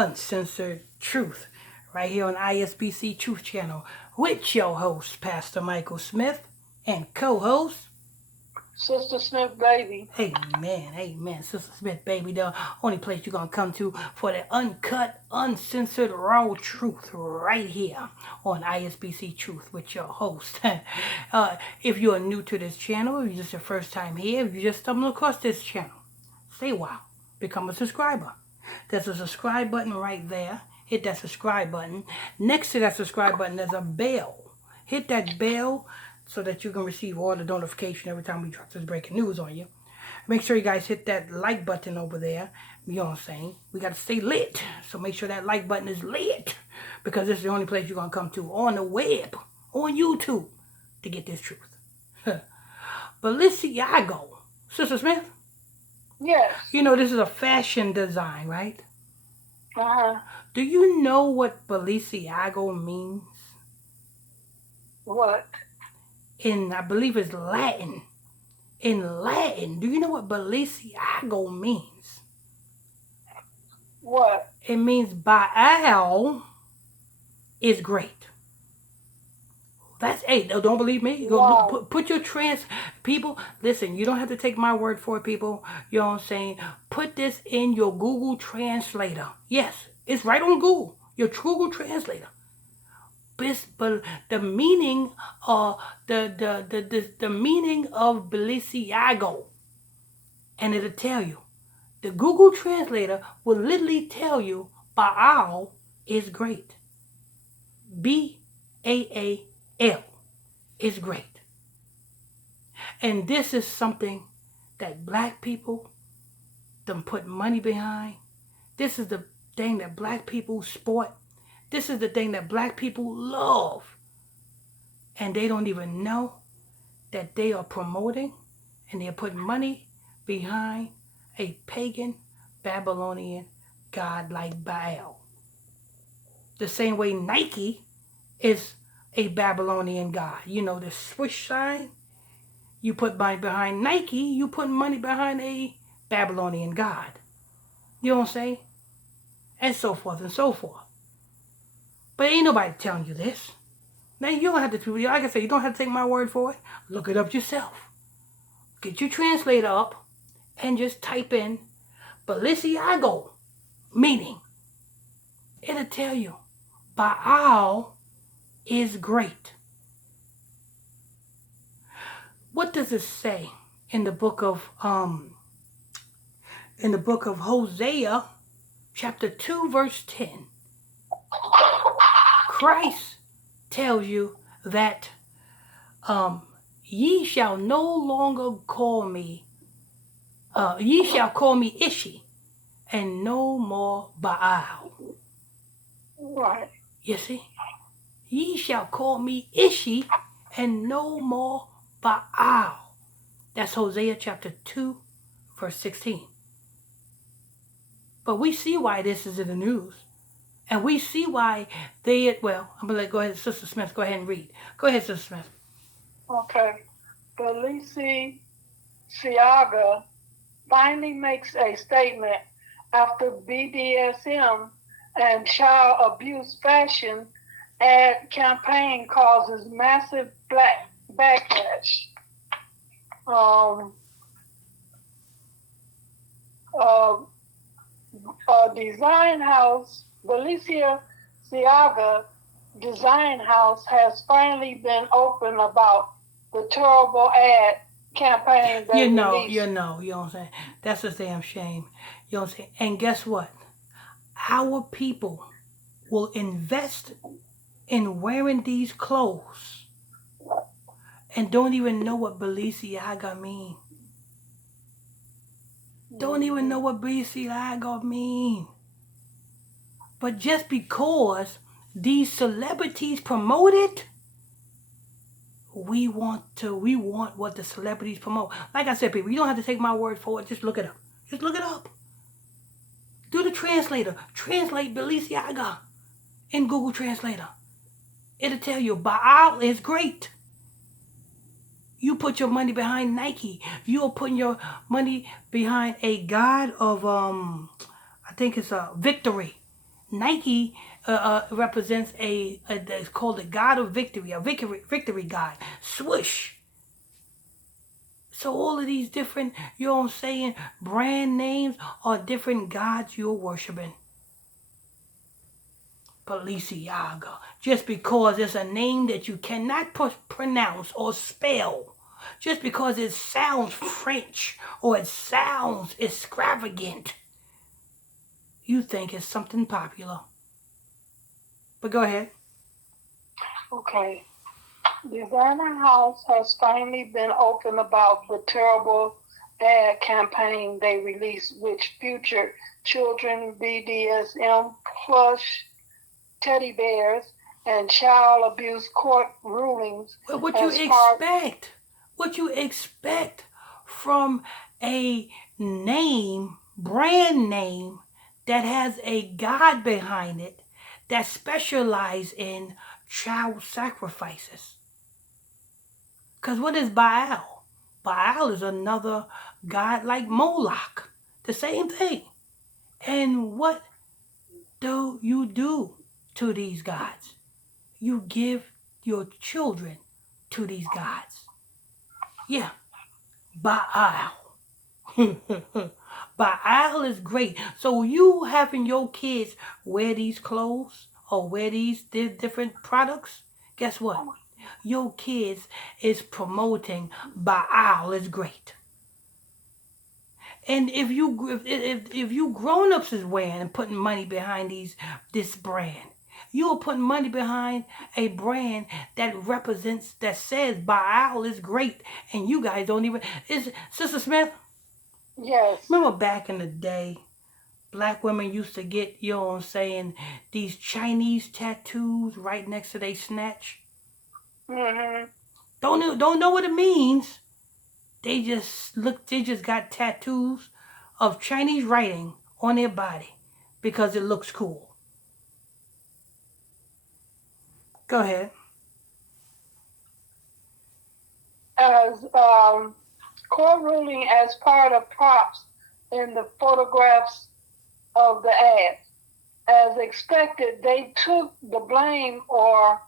uncensored truth right here on ISBC Truth Channel with your host, Pastor Michael Smith, and co-host, Sister Smith, baby. Amen, amen. Sister Smith, baby, the only place you're going to come to for the uncut, uncensored, raw truth right here on ISBC Truth with your host. If you are new to this channel, if you're just your first time here, if you just stumbled across this channel, say wow, become a subscriber. There's a subscribe button right there. Hit that subscribe button. Next to that subscribe button, there's a bell. Hit that bell so that you can receive all the notification every time we drop this breaking news on you. Make sure you guys hit that like button over there. You know what I'm saying? We got to stay lit. So make sure that like button is lit. Because this is the only place you're going to come to on the web, on YouTube, to get this truth. Balenciaga. Sister Smith? Yes. You know, this is a fashion design, right? Uh-huh. Do you know what Balenciaga means? What? I believe it's Latin. In Latin, do you know what Balenciaga means? What? It means Baal is great. That's don't believe me. Wow. Go put your people. Listen, you don't have to take my word for it, people. You know what I'm saying? Put this in your Google Translator. Yes, it's right on Google. Your Google Translator. But the meaning the meaning of Balenciaga, and it'll tell you. The Google Translator will literally tell you Baal is great. B-A-A-L is great. And this is something that black people them put money behind. This is the thing that black people sport. This is the thing that black people love. And they don't even know that they are promoting and they're putting money behind a pagan Babylonian god like Baal. The same way Nike is a Babylonian god. You know, the swoosh sign, you put money behind Nike, you put money behind a Babylonian god. You know what I'm saying? And so forth and so forth. But ain't nobody telling you this. Now, you don't have to, like I said, you don't have to take my word for it. Look it up yourself. Get your translator up and just type in Balenciaga, meaning it'll tell you Baal is great. What does it say in the book of Hosea, chapter 2, verse 10? Christ tells you that ye shall no longer call me, ye shall call me Ishi, and no more Baal. Right. You see? Ye shall call me Ishi, and no more Baal. That's Hosea chapter 2, verse 16. But we see why this is in the news. And we see why I'm going to go ahead, Sister Smith, go ahead and read. Go ahead, Sister Smith. Okay. Balenciaga finally makes a statement after BDSM and child abuse fashion ad campaign causes massive backlash. Design house, Balenciaga Design House has finally been open about the terrible ad campaign they released. You know what I'm saying? That's a damn shame. You know what I'm saying? And guess what? Our people will invest in wearing these clothes and don't even know what Balenciaga mean. Don't even know what Balenciaga mean. But just because these celebrities promote it, we want what the celebrities promote. Like I said, people, you don't have to take my word for it. Just look it up. Just look it up. Do the translator. Translate Balenciaga in Google Translator. It'll tell you Baal is great. You put your money behind Nike. You're putting your money behind a god of I think it's a victory. Nike represents it's called the God of Victory, a victory God. Swoosh. So all of these different, you know what I'm saying, brand names are different gods you're worshiping. Balenciaga. Just because it's a name that you cannot pronounce or spell. Just because it sounds French or it sounds extravagant. You think it's something popular. But go ahead. Okay. Designer House has finally been open about the terrible ad campaign they released, which featured children BDSM plush teddy bears and child abuse court rulings. But what you expect? What you expect from a name, brand name, that has a God behind it that specializes in child sacrifices? Because what is Baal? Baal is another god like Moloch. The same thing. And what do you do to these gods? You give your children to these gods. Yeah, Baal. Baal is great. So you having your kids wear these clothes or wear these different products, guess what? Your kids is promoting Baal is great. And if you grown-ups is wearing and putting money behind this brand, you are putting money behind a brand that represents, that says Baal is great, and you guys don't even. Is Sister Smith? Yes. Remember back in the day, black women used to get, you know what I'm saying, these Chinese tattoos right next to their snatch. Mm-hmm. Don't know what it means. They just got tattoos of Chinese writing on their body because it looks cool. Go ahead. As court ruling as part of props in the photographs of the ad. As expected, they took the blame, or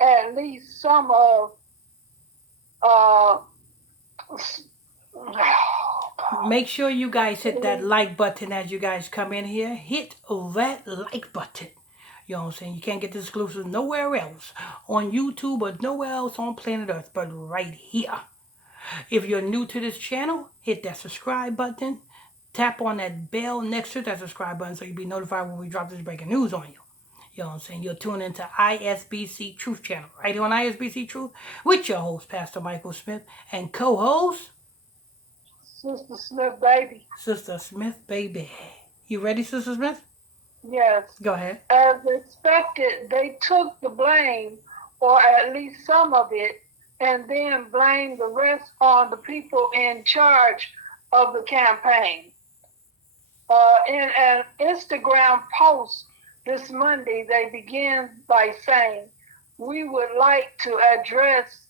at least some of Make sure you guys hit that like button as you guys come in here. Hit that like button. You know what I'm saying? You can't get this exclusive nowhere else on YouTube or nowhere else on planet Earth, but right here. If you're new to this channel, hit that subscribe button. Tap on that bell next to that subscribe button so you'll be notified when we drop this breaking news on you. You know what I'm saying? You'll tune into ISBC Truth Channel right here on ISBC Truth with your host, Pastor Michael Smith, and co-host, Sister Smith, baby. Sister Smith, baby. You ready, Sister Smith? Yes. Go ahead. As expected, they took the blame, or at least some of it, and then blamed the rest on the people in charge of the campaign. In an Instagram post this Monday, they began by saying, "We would like to address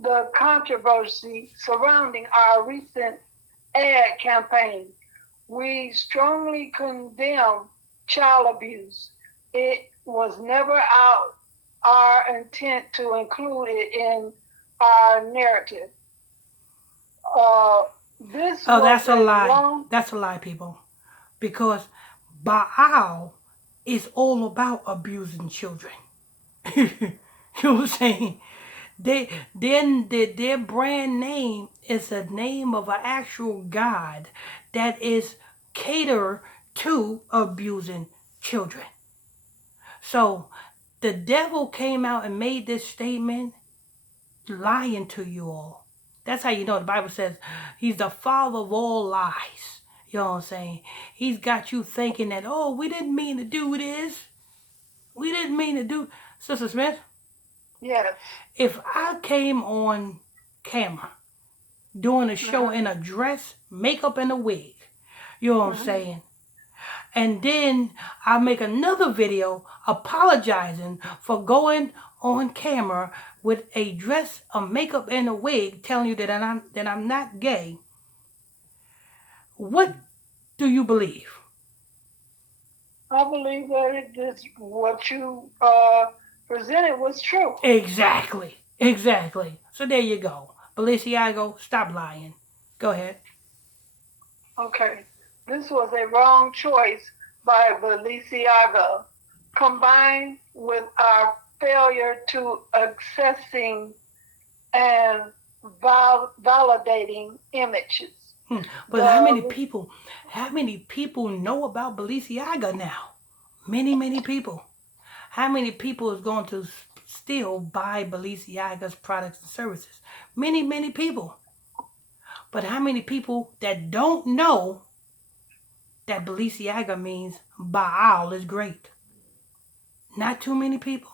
the controversy surrounding our recent ad campaign. We strongly condemn child abuse. It was never our intent to include it in our narrative." That's a lie. That's a lie, people. Because Baal is all about abusing children. You know what I'm saying? Their brand name is a name of an actual god that is catered to abusing children. So the devil came out and made this statement lying to you all. That's how you know the Bible says he's the father of all lies. You know what I'm saying? He's got you thinking that, oh, we didn't mean to do this. We didn't mean to do. Sister Smith? Yes. If I came on camera doing a show in a dress, makeup, and a wig, you know what I'm saying? And then I make another video apologizing for going on camera with a dress, a makeup, and a wig, telling you that I'm not gay. What do you believe? I believe that what you presented was true. Exactly. Exactly. So there you go. Balenciaga, stop lying. Go ahead. Okay. This was a wrong choice by Balenciaga, combined with our failure to accessing and validating images. But how many The people, how many people know about Balenciaga now? Many, many people. How many people is going to still buy Balenciaga's products and services? Many, many people. But how many people that don't know that Balenciaga means Baal is great? Not too many people.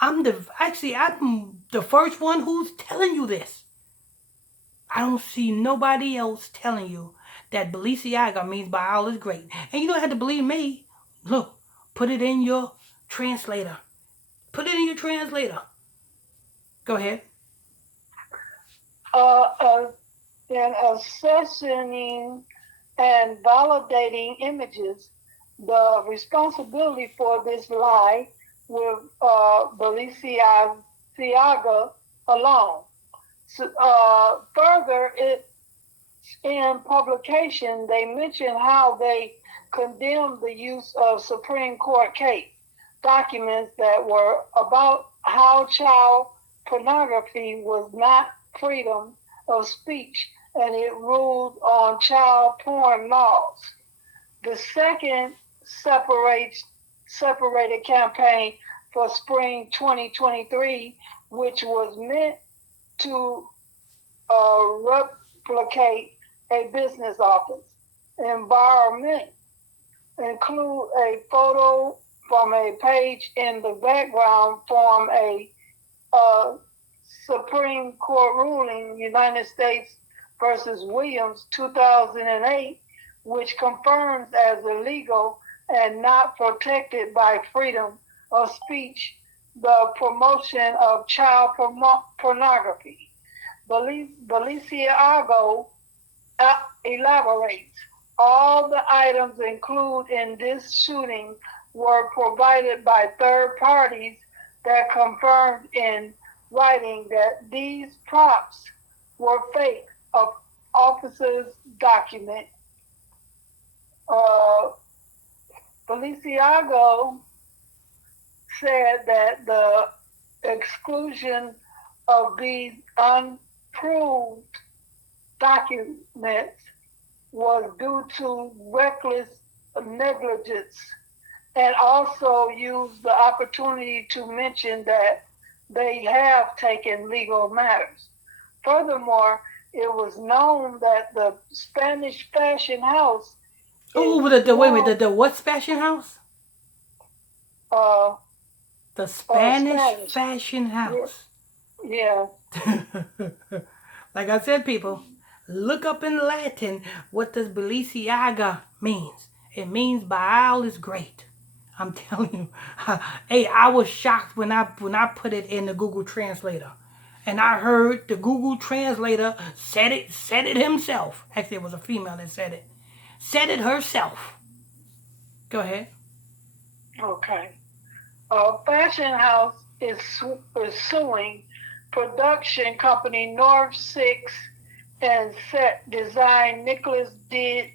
I'm the first one who's telling you this. I don't see nobody else telling you that Balenciaga means Baal is great. And you don't have to believe me. Look, put it in your translator. Put it in your translator. Go ahead. uh, uh, in accessing and validating images, the responsibility for this lie with Balenciaga alone. So, further, in publication, they mention how they condemned the use of Supreme Court case documents that were about how child pornography was not freedom of speech and it ruled on child porn laws. The second separated campaign for spring 2023, which was meant to replicate a business office environment, include a photo from a page in the background from a Supreme Court ruling, United States versus Williams, 2008, which confirms as illegal and not protected by freedom of speech the promotion of child pornography. Balenciaga elaborates. All the items included in this shooting were provided by third parties that confirmed in writing that these props were fake of officers' document. Uh, Balenciaga said that the exclusion of these unproved documents was due to reckless negligence and also used the opportunity to mention that they have taken legal matters. Furthermore, it was known that the Spanish fashion house is Oh, the wait, wait, well the what fashion house? uh, The Spanish Spanish. fashion Yeah, house. yeah. Like I said, people, look up in Latin what does Balenciaga means. It means Baal is great. I'm telling you. Hey, I was shocked when I put it in the Google Translator. And I heard the Google Translator said it himself. Actually, it was a female that said it. Said it herself. Go ahead. Okay. Fashion House is suing production company North Six and set design Nicholas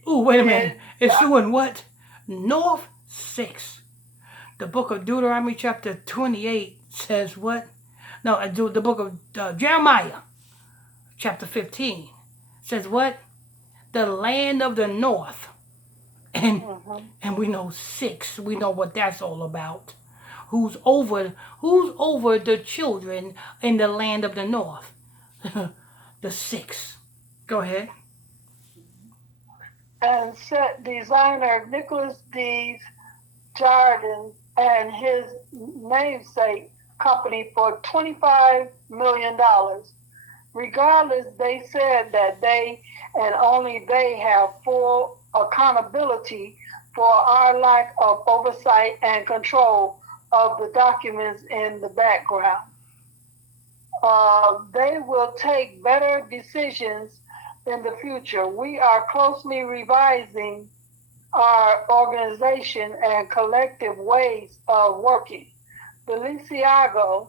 Ooh, wait a minute. did It's suing what? North 6. The book of Deuteronomy chapter 28 says what? No, the book of Jeremiah chapter 15 says what? The land of the north. And mhm. and we know 6. We know what that's all about. Who's over the children in the land of the north? The 6. Go ahead. And set designer Nicholas D. Jardin and his namesake company for $25 million. Regardless, they said that they and only they have full accountability for our lack of oversight and control of the documents in the background. They will take better decisions in the future. We are closely revising our organization and collective ways of working. Balenciaga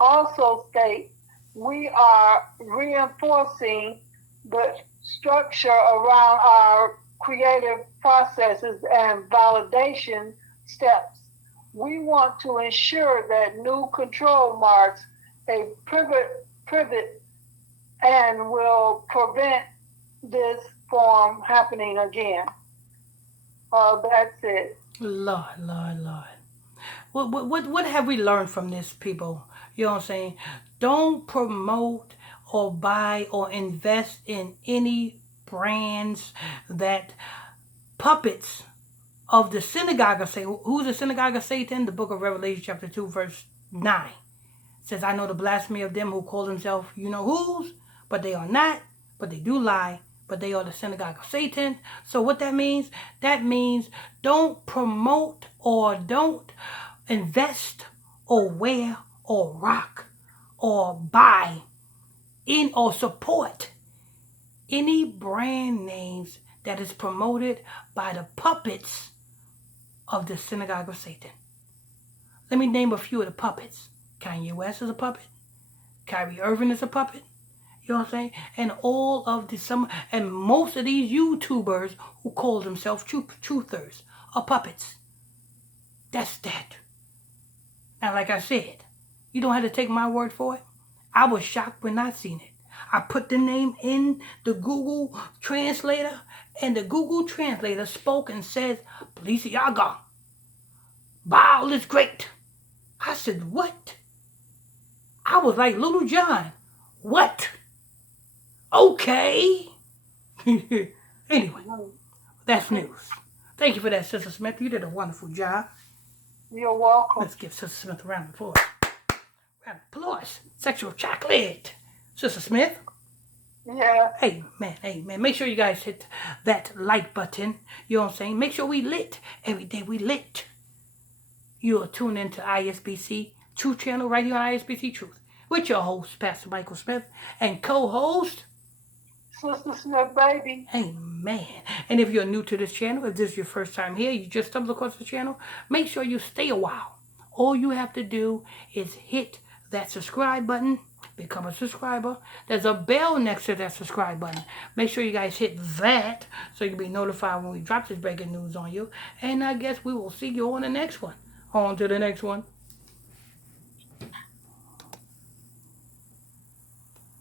also states we are reinforcing the structure around our creative processes and validation steps. We want to ensure that new control marks a pivot and will prevent this from happening again. That's it. Lord, Lord, Lord. What have we learned from this, people? You know what I'm saying? Don't promote or buy or invest in any brands that puppets of the synagogue of Satan. Who's the synagogue of Satan? The book of Revelation chapter 2 verse 9 says, I know the blasphemy of them who call themselves you know who's, but they are not, but they do lie, but they are the synagogue of Satan. So what that means? That means don't promote or don't invest or wear or rock or buy in or support any brand names that is promoted by the puppets of the synagogue of Satan. Let me name a few of the puppets. Kanye West is a puppet. Kyrie Irving is a puppet. You know what I'm saying? And all of and most of these YouTubers who call themselves truthers are puppets. That's that. Now, like I said, you don't have to take my word for it. I was shocked when I seen it. I put the name in the Google Translator, and the Google Translator spoke and said, Balenciaga, Baal is great. I said, what? I was like Little John. What? Okay. Anyway, that's news. Thank you for that, Sister Smith. You did a wonderful job. You're welcome. Let's give Sister Smith a round of applause. Round of applause. Sexual chocolate. Sister Smith. Yeah. Amen, amen. Make sure you guys hit that like button. You know what I'm saying? Make sure we lit. Every day we lit. You are tuned into ISBC Truth Channel right here on ISBC Truth with your host, Pastor Michael Smith, and co-host, Sister Smith, baby. Amen. And if you're new to this channel, if this is your first time here, you just stumbled across the channel, make sure you stay a while. All you have to do is hit that subscribe button, become a subscriber. There's a bell next to that subscribe button. Make sure you guys hit that so you can be notified when we drop this breaking news on you. And I guess we will see you on the next one. On to the next one.